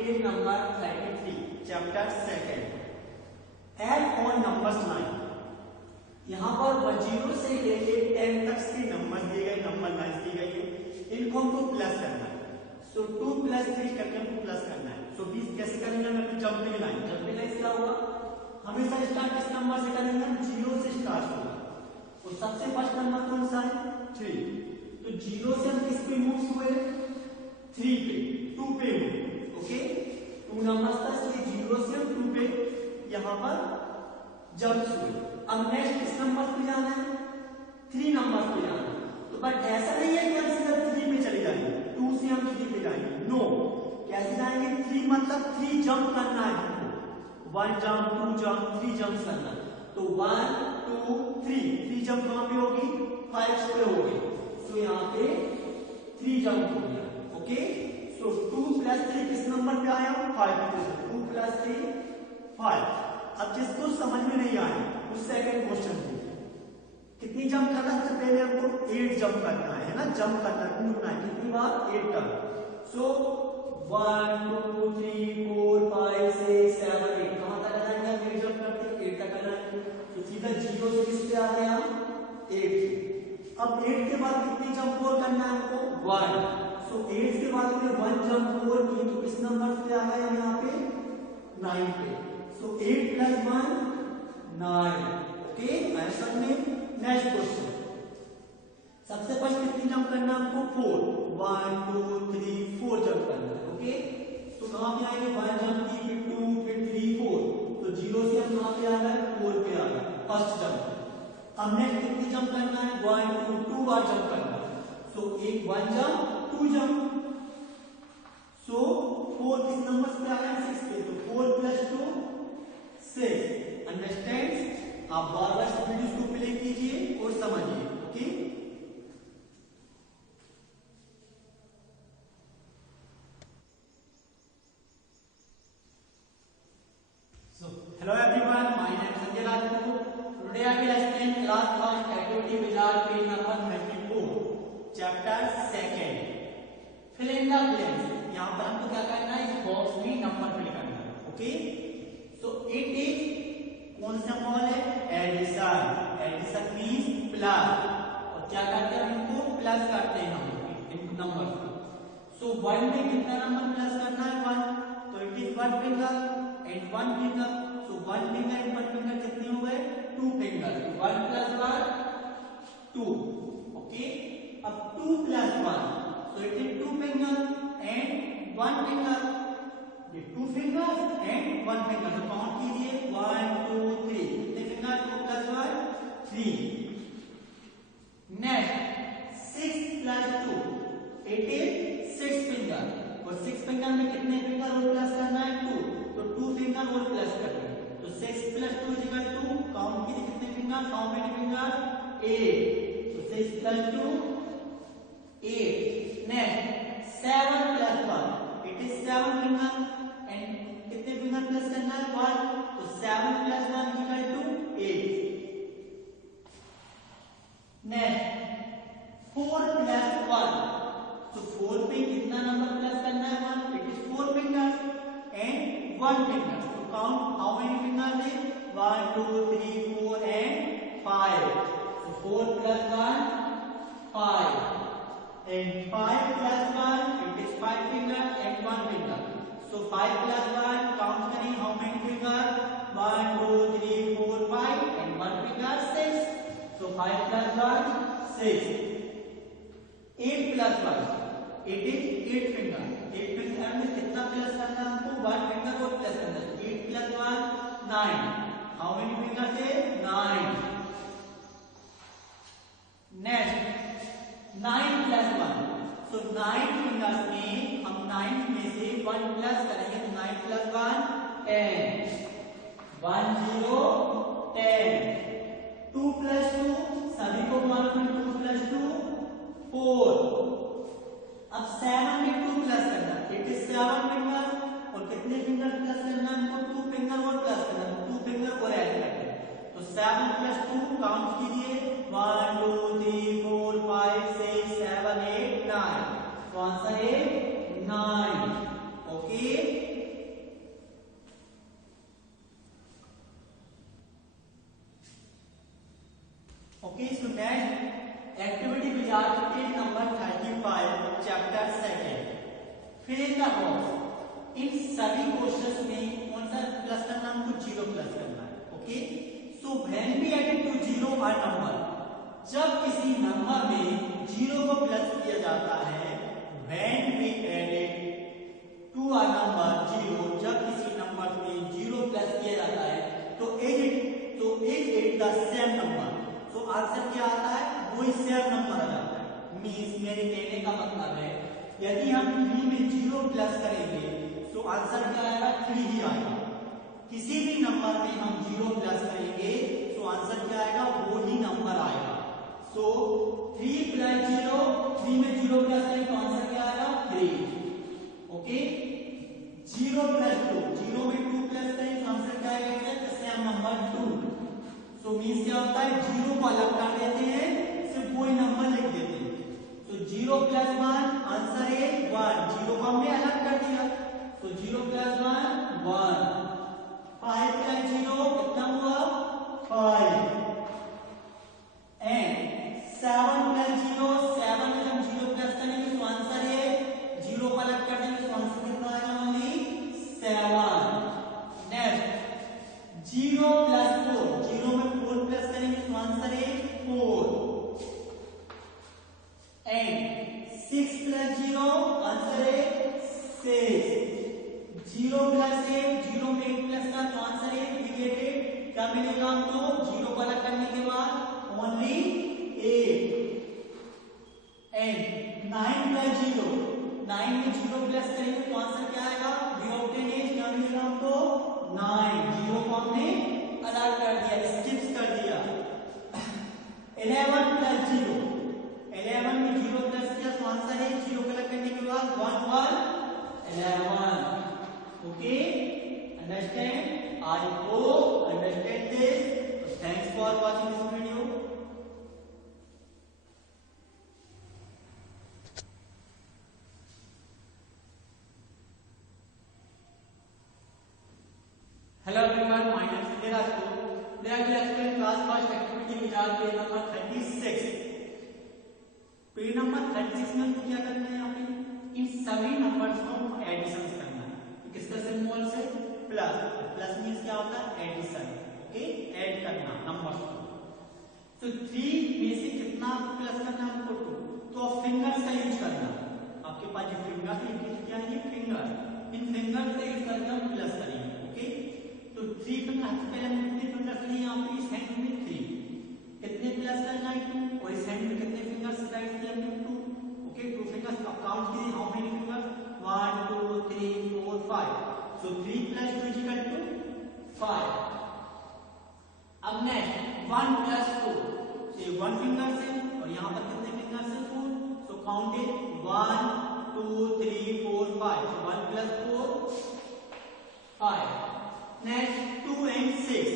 Page number 33 chapter 2 add on numbers 9। यहाँ पर 0 से लेके 10 तक के नंबर दिए गए, नंबर लाइन दी गई है, इनको हमको प्लस करना है। सो 2 + 3 करके हमको प्लस करना है। सो 20 कैसे करेंगे? हम अपनी जंपिंग लाइन क्या होगा, हमेशा स्टार्ट किस नंबर से करेंगे? हम 0 से स्टार्ट होगा। तो सबसे फर्स्ट नंबर कौन सा है? 3। तो 0 से हम किस पे मूव हुए? 3 पे, 2 पे हुए। ओके, 2 नंबर्स था, इसलिए 0 से हम 2 पे यहाँ पर जंप हुए। अब नेक्स्ट किस नंबर पे जाना है? 3 नंबर पे जाना है। तो बट ऐसा नहीं है कि हम सीधा 3 पे चले जाएंगे, 2 से हम 3 पे जाएंगे। नो, कैसे जाएंगे? 3 मतलब 3 जंप करना है हमको। 1 जंप, 2 जंप, 3 जंप करना। तो 1 2 3 जंप कहां पे होगी? 5 पे होगी। सो यहाँ पे 3 जंप हो गया। ओके, सो 2 + 3 किस नंबर पे आया? 5 पे। 2 + 3 5। अब जिसको समझ में नहीं आया उस सेकंड क्वेश्चन को कितनी जंप करना है? पहले हमको 8 जंप करना है ना, जंप करना है, कूदना है। कितनी बार? 8 टर्न। सो 1 2 3 4 5 6 7 8 कहां तक जाएंगे? 8 जंप करते हैं, 8 तक आना है। तो सीधा 0 से किस पे आ गया? 8। अब 8 के बाद कितनी जंप और करना है हमको? 1। सो 8 के बाद में 1 जंप और की, तो किस नंबर पे आ गया? यहाँ पे 9 पे। सो 8 + 1 9। ओके, आंसर में नेक्स्ट क्वेश्चन। सबसे फर्स्ट कितनी जंप करना है हमको? 4। 1 2 3 4 जंप करना है। ओके, तो कहां पे आएंगे? 1 जंप की, फिर 2, फिर 3 4। तो 0 से हम कहां पे आ गए? 4 पे आ गए, फर्स्ट जंप। अब नेक्स्ट कितनी जंप करना है? 1 2 बार जंप करना है। सो 1 जंप 2 जंप। सो 4 किस नंबर पे आ गया? 6 पे। तो 4 + 2 6। अंडरस्टैंड? आप बार बार इस वीडियो को प्ले कीजिए और समझिए। Okay, so hello everyone, my name is Sanjay Rajput. Today I will explain class first activity wizard page number 24 chapter 2 fill in the blanks। यहाँ पर हमको क्या करना है? इस बॉक्स में नंबर फिल करना है। ओके, सो इट इज कौन सा मॉल है? एडिशन। एडिशन मींस प्लस, और क्या करते हैं? इनको प्लस करते हैं हम इन नंबर को। सो 1 में कितना नंबर प्लस करना है? 1। तो it is 1 finger and 1 finger. So 1 finger and 1 finger कितने हो गए? 2 फिंगर। 1 + 1 2। ओके, अब 2 + 1, so it is 2 finger and 1 finger. ये 2 फिंगर्स एंड 1 फिंगर। तो काउंट कीजिए 1 2 3। कितने finger? 2 + 1 3। Next 6 + 2, it is 6 finger. और 6 फिंगर में कितने फिंगर और प्लस करना है? 2। तो 2 फिंगर और प्लस करना है। तो 6 + 2 = 2। काउंट कीजिए कितने फिंगर? How many finger? 8। तो 6 + 2 8। Next 7 + 1, it is 7 finger and कितने फिंगर प्लस करना है? 1। तो 7 + 1 = 8। नेक्स्ट 4 + 1, तो 4 पे कितना नंबर प्लस करना है? 1। It is 4 fingers and 1 finger. तो काउंट हाउ मेनी फिंगर्स है? 1 2 3 4 एंड 5। तो 4 + 1 5 and 5 + 1, it is 5 finger and 1 finger. So 5 + 1, count करें how many finger? 1 2 3 4 5 and 1 finger 6. So 5 + 1 6. 8 + 1, it is 8 finger। 8 finger में कितना प्लस करना है हमको? 1 finger और प्लस करना है। 8 + 1 9। How many fingers है? 9। नेक्स्ट 9 + 1, सो 9 फिंगर्स में हम 9 में से 1 प्लस करेंगे। तो 9 + 1 10। 1 0 10। 2 + 2, सभी को मालूम है 2 + 2 4। अब 7 में 2 प्लस करना, इट इज 7 फिंगर। और कितने फिंगर प्लस करना है हमको? 2 फिंगर और प्लस करना, 2 फिंगर और ऐड करना है। तो 7 + 2 काउंट कीजिए 1 2 3 4 5 6 7 8 9। तो आंसर है 9। ओके, प्लस करना है। Okay, so when we added to zero a number, जब किसी नंबर में जीरो को प्लस किया जाता है, when we added to a number zero, जब किसी नंबर में जीरो प्लस किया जाता है तो is it the same number, तो आंसर क्या आता है, वही सेम नंबर आ जाता है। मींस मेरे कहने का मतलब है यदि हम 3 में जीरो प्लस करेंगे तो आंसर क्या आएगा, 3 ही आएगा। किसी भी नंबर में हम जीरो प्लस करेंगे तो आंसर क्या आएगा, वो ही नंबर आएगा। सो 3 प्लस जीरो, 3 में जीरो प्लस करें तो आंसर क्या आएगा, 3। Okay, zero plus two, zero में 2 प्लस करें तो आंसर क्या आएगा, सेम नंबर 2। सो मींस क्या होता है, जीरो को अलग कर देते हैं, सिर्फ कोई नंबर लिख देते हैं। तो 0 प्लस 1 आंसर है 1, जीरो को हमने अलग कर दिया, तो 0 प्लस 1 1। 5 प्लस 0 कितना हुआ, 5। एंड 7 प्लस 0, 7 में हम 0 प्लस करेंगे तो आंसर है, 0 को अलग कर देंगे तो आंसर कितना आएगा, ओनली 7। नेक्स्ट 0 प्लस 4, 0 में 4 प्लस करेंगे तो आंसर है 4। एंड 6 प्लस 0 आंसर है 6। 0 प्लस 8, 0 में 8 प्लस का तो आंसर है, क्या मिलेगा हमको, 0 को अलग करने के बाद ओनली 8। एंड 9 प्लस 0, 9 में 0 प्लस करेंगे तो आंसर क्या आएगा, वी ऑब्टेन इज, क्या मिलेगा हमको, 9। 0 को हमने अलग कर दिया, स्किप कर दिया। 11 प्लस 0, 11 में 0 प्लस किया तो आंसर है, 0 को अलग करने के बाद 1 1 11। Okay, understand, I hope understand this. Thanks for watching this video. Hello everyone, my name is Sunil Rajput. Today I will explain class first activity Gujarat page number 36. Page number 36 में हमको क्या करना है, यहाँ पे इन सभी नंबर्स को addition करना है। किसका सिंबल से, प्लस। प्लस मींस क्या होता है, एडिशन। ओके, ऐड करना नंबर्स को। तो 3 में से कितना प्लस करना है हमको, 2, तो फिंगर्स का यूज करना। आपके पास जो फिंगर है, क्या है, फिंगर, इन फिंगर का यूज करके हम प्लस करेंगे। ओके, तो 3 फिंगर, पहले हमने कितने फिंगर्स लिए, यहाँ पे इस हैंड में 3, कितने प्लस करना है, 2, और इस हैंड में कितने फिंगर्स राइट किए हमने, 2। ओके, 2 फिंगर्स अब काउंट कीजिए, how many fingers, 1 2 3 4 5। So 3 plus 2 is equal to 5। अब नेक्स्ट 1 प्लस 4, ये 1 फिंगर से, और यहाँ पर कितने फिंगर्स है, 4। So count it 1 2 3 4 5। So 1 plus 4 5। Next 2 and 6।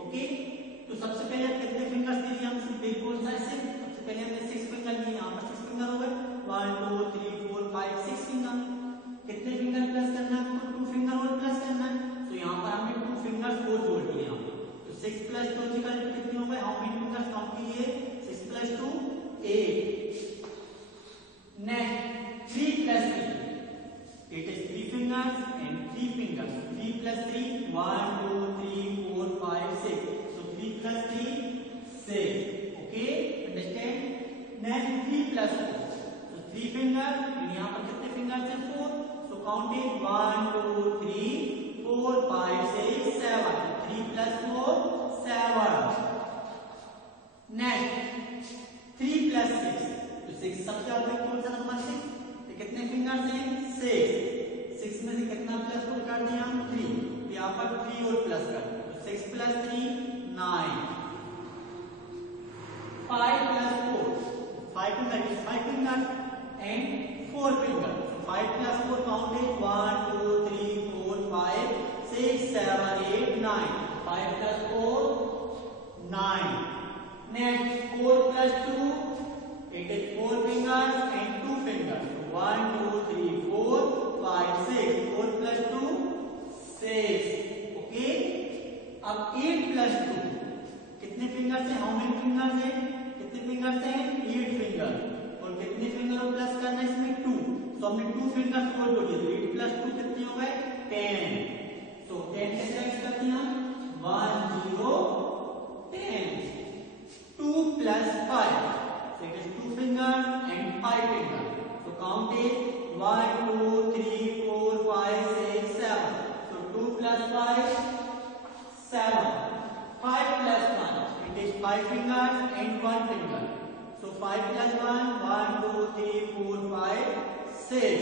Okay, तो सबसे पहले कितने फिंगर्स दीजिए, हम सिर्फ बिग बोल साइज से, सबसे पहले हमने 6 फिंगर लिए, यहाँ पर 6 फिंगर हो गए, 1 2 3 4 5 6 फिंगर। कितने फिंगर प्लस करना है, तो 2 फिंगर और प्लस करना है, तो यहाँ पर हमने 2 फिंगर्स और जोड़ दिए यहाँ पे। तो 6 प्लस 2 इक्वल टू कितने हो गए, हाउ मेनी फिंगर्स काउंट कीजिए, 6 plus 2 8। Next 3 plus 3, it is 3 fingers and 3 fingers. 3 plus 3 1 2 3 4 5 6. So 3 plus 3 6. Okay, understand? Next 3 plus 4. So 3 fingers and यहाँ पर कितने fingers हैं, 4. So count it 1 2 3 4 5 6 7. 3 plus 4 7. Next 3 plus 6. तो 6 सबसे ऊपर कौन सा नंबर है, कितने फिंगर्स हैं, 6। 6 में से कितना प्लस और कर दिया हम, 3। यहाँ पर 3 और प्लस कर दिया, तो 6 plus 3 9। 5 plus 4, 5 fingers, 5 fingers and 4 fingers. 5 plus 4 count है 1 2 3 4 5 6 7 8 9। 5 plus 4 9। Next 4 plus 2, it is 4 fingers and 2 fingers. 1 2 3 4 5 6। 4 plus 2 6। Okay, अब 8 plus 2 कितने फिंगर्स हैं, हाउ मेनी फिंगर्स हैं, कितने फिंगर्स हैं, 8 फिंगर। और कितने फिंगर और प्लस करना है इसमें, 2। तो हमने 2 फिंगर्स और जोड़ दिए, तो 8 plus 2 कितने हो गए, 10। सो 10 कैसे राइट करते हैं हम, 5 fingers and 1 finger. So 5 plus 1, 1, 2, 3, 4, 5, 6.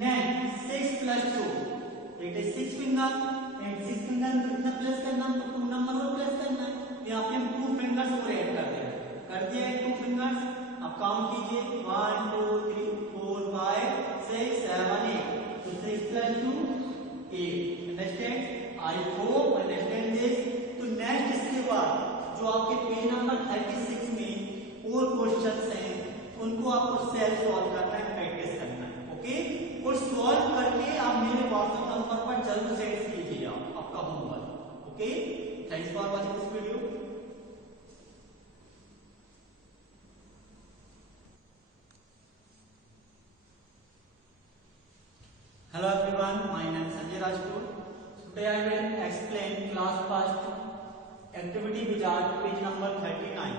Next 6 plus 2, it is 6 finger and 6 finger में कितना प्लस करना, तो 2 नंबर और प्लस करना है। यहाँ पे हम 2 फिंगर्स और ऐड कर दिया है 2 फिंगर्स। अब काउंट कीजिए 1, 2, 3, 4, 5, 6, 7, 8। तो 6 plus 2, 8। Understand? I hope understand this. तो नेक्स्ट इसके बाद जो आपके पेज नंबर 36 में और क्वेश्चंस हैं उनको आपको सेल्फ सॉल्व करना है, प्रैक्टिस करना है। ओके, और सॉल्व करके आप मेरे व्हाट्सएप नंबर पर जल्द सेंड कीजिए आपका homework. Okay, thanks for watching this video. Hello everyone, my name is Sanjay Rajput. Today I will explain class first activity wizard page number 39.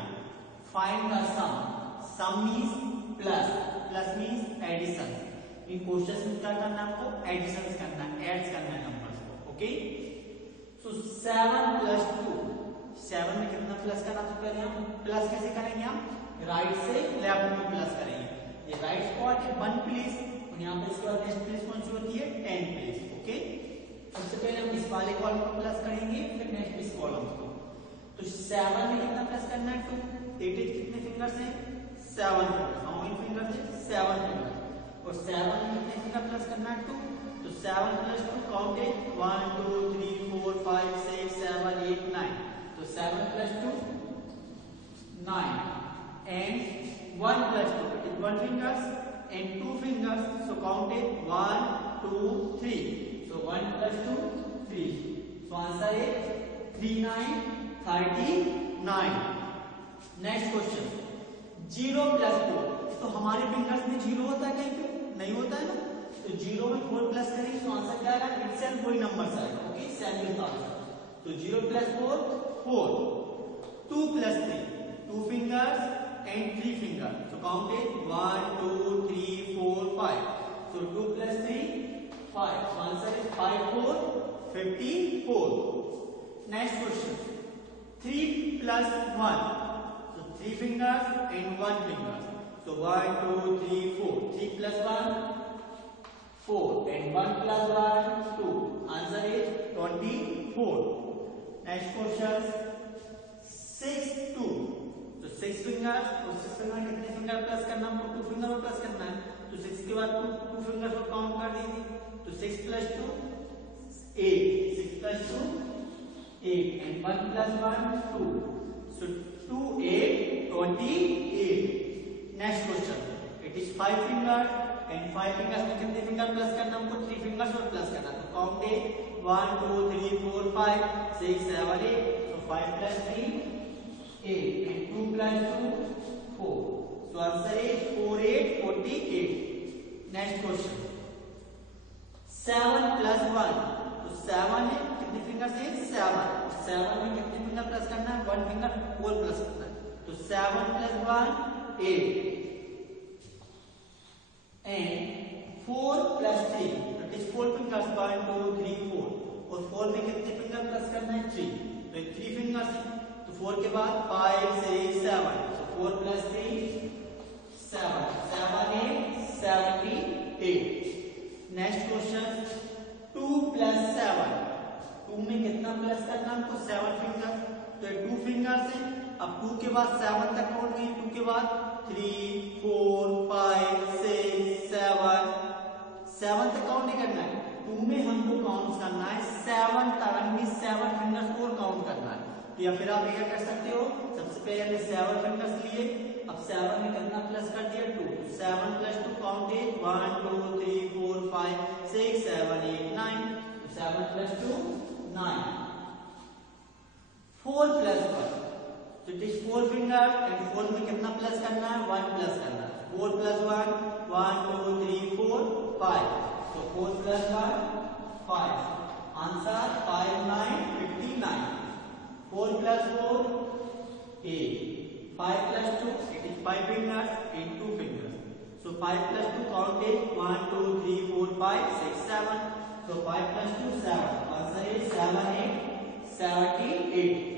Find the sum. Sum means plus, plus means addition. In questions में क्या करना है आपको, editions करना है, ads करना है numbers को। ओके, सो 7 plus 2, 7 में कितना प्लस करना, तो पहले हम प्लस कैसे करेंगे, हम राइट से लेफ्ट में प्लस करेंगे। ये राइट स्पॉट है 1 प्लेस, और यहाँ पे इसके बाद नेक्स्ट प्लेस कौन सी होती है, 10 प्लेस। ओके, सबसे पहले हम इस वाले कॉलम को प्लस करेंगे, फिर नेक्स्ट इस कॉलम को। तो 7 में कितना प्लस करना है, 2। 8 कितने फिंगर्स हैं, 7 फिंगर्स। हाउ मेनी फिंगर्स है, 7 फिंगर्स। और 7 में कितने फिंगर प्लस करना है, 2। तो 7 plus 2 काउंट है 1, 2, 3, 4, 5, 6, 7, 8, 9। तो 7 plus 2, 9, and 1 plus 2, it is 1 fingers and 2 fingers, so count it 1, 2, 3, so 1 plus 2, 3, so answer is 3, 9, 39. Next question, 0 plus 4, तो हमारे फिंगर्स में 0 होता है, कहीं पे नहीं होता है ना, तो 0 में 4 प्लस करेंगे तो आंसर क्या आएगा, इटसेल्फ वही नंबर आएगा। Okay, same is the answer. तो 0 plus 4, 4, 2 plus 3, 2 fingers and 3 fingers, so count it 1, 2, 3, 4, 5, so 2 plus 3, 5, so answer is 5, 4, 54. Next question, 3 plus 1, so 3 fingers and 1 finger, so 1, 2, 3, 4, 3 plus 1, 4, and 1 plus 1, 2, answer is 24. Next question, 6, 2, तो 6 fingers, तो 6 finger कितने finger plus करना, हमको 2 finger और plus करना है, तो 6 के बाद 2 फिंगर को काउंट कर दीजिए, तो 6 plus 2, 8, 6 plus 2, 8, and 1 plus 1, 2, so 2, 8, 28. Next question, it is 5 fingers and 5 fingers में कितने फिंगर प्लस करना, हमको 3 फिंगर्स और प्लस करना, तो काउंट है 1, 2, 3, 4, 5, 6, 7, 8, so 5 plus 3, 8, and 2 plus 2, 4, so answer is 4, 8, 48. Next question, 7 plus 1, तो 7 है कितने फिंगर्स है, 7, 7 में कितने फिंगर प्लस करना है, 1 फिंगर और प्लस करना है, तो 7 plus 1, 8, and 4 plus 3, that is 4 fingers, 1, 2, 3, 4, और 4 में कितने फिंगर प्लस करना है, 3, तो 3 फिंगर्स है, तो 4 के बाद 5, 6, 7, so 4 plus 3, 7, 7, 8, 78. Next question, 2 plus 7, 2 में कितना प्लस करना हमको, 7 फिंगर, तो 2 फिंगर्स है, अब 2 के बाद 7 तक काउंट करें, 2 के बाद 3, 4, 5, 6, 7 तक काउंट नहीं करना है, 2 में हमको काउंट करना है 7 तक, में 7 फिंगर्स और काउंट करना है। तो या फिर आप क्या कर सकते हो, सबसे पहले हमने 7 फिंगर्स लिए, अब 7 में कितना प्लस कर दिया, 2, 7 plus 2 काउंट है 1, 2, 3, 4, 5, 6, 7, 8, 9, 7 plus 2, 9, 4 plus 1, तो इट इज 4 फिंगर एंड 4 में कितना प्लस करना है, 1 प्लस करना है, 4 plus 1, 1, 2, 3, 4, 5, so 4 plus 1, 5, answer 5, 9, 59, 4 plus 4, 8, 5 plus 2, it is 5 fingers and 2 fingers, so 5 plus 2 count is 1, 2, 3, 4, 5, 6, 7, so 5 plus 2, 7, answer is 7, 8, 78.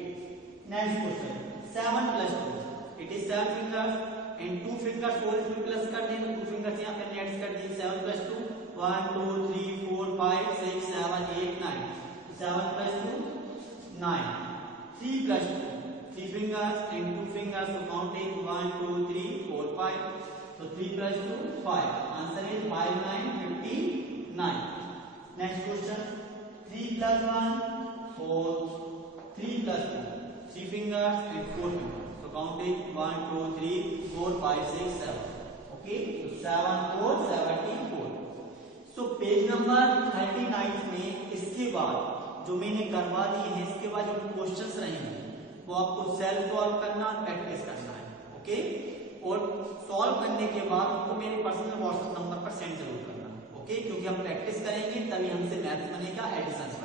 Next question 7 plus 2 it is 7 fingers and 2 fingers 4 इसमें plus कर दें तो 2 fingers यहाँ पे नेक्स्ट कर दें 7 plus 2 1 2 3 4 5 6 7 8 9 7 plus 2 9 3 plus 2 3 fingers and 2 fingers so counting 1 2 3 4 5 so 3 plus 2 5 answer is 5 9 59 next question 3 plus 1 4 3 plus 2 3 fingers and 4 fingers so counting 1 2 3 4 5 6 7 okay so 7 4 74 so page number 39 में इसके बाद जो मैंने करवा दिए हैं इसके बाद जो क्वेश्चंस रहेंगे वो आपको सेल्फ सॉल्व करना प्रैक्टिस करना है ओके और सॉल्व करने के बाद आपको मेरे पर्सनल व्हाट्सएप नंबर पर सेंड जरूर करना ओके क्योंकि हम प्रैक्टिस करेंगे तभी हमसे मैथ बनेगा एडिशन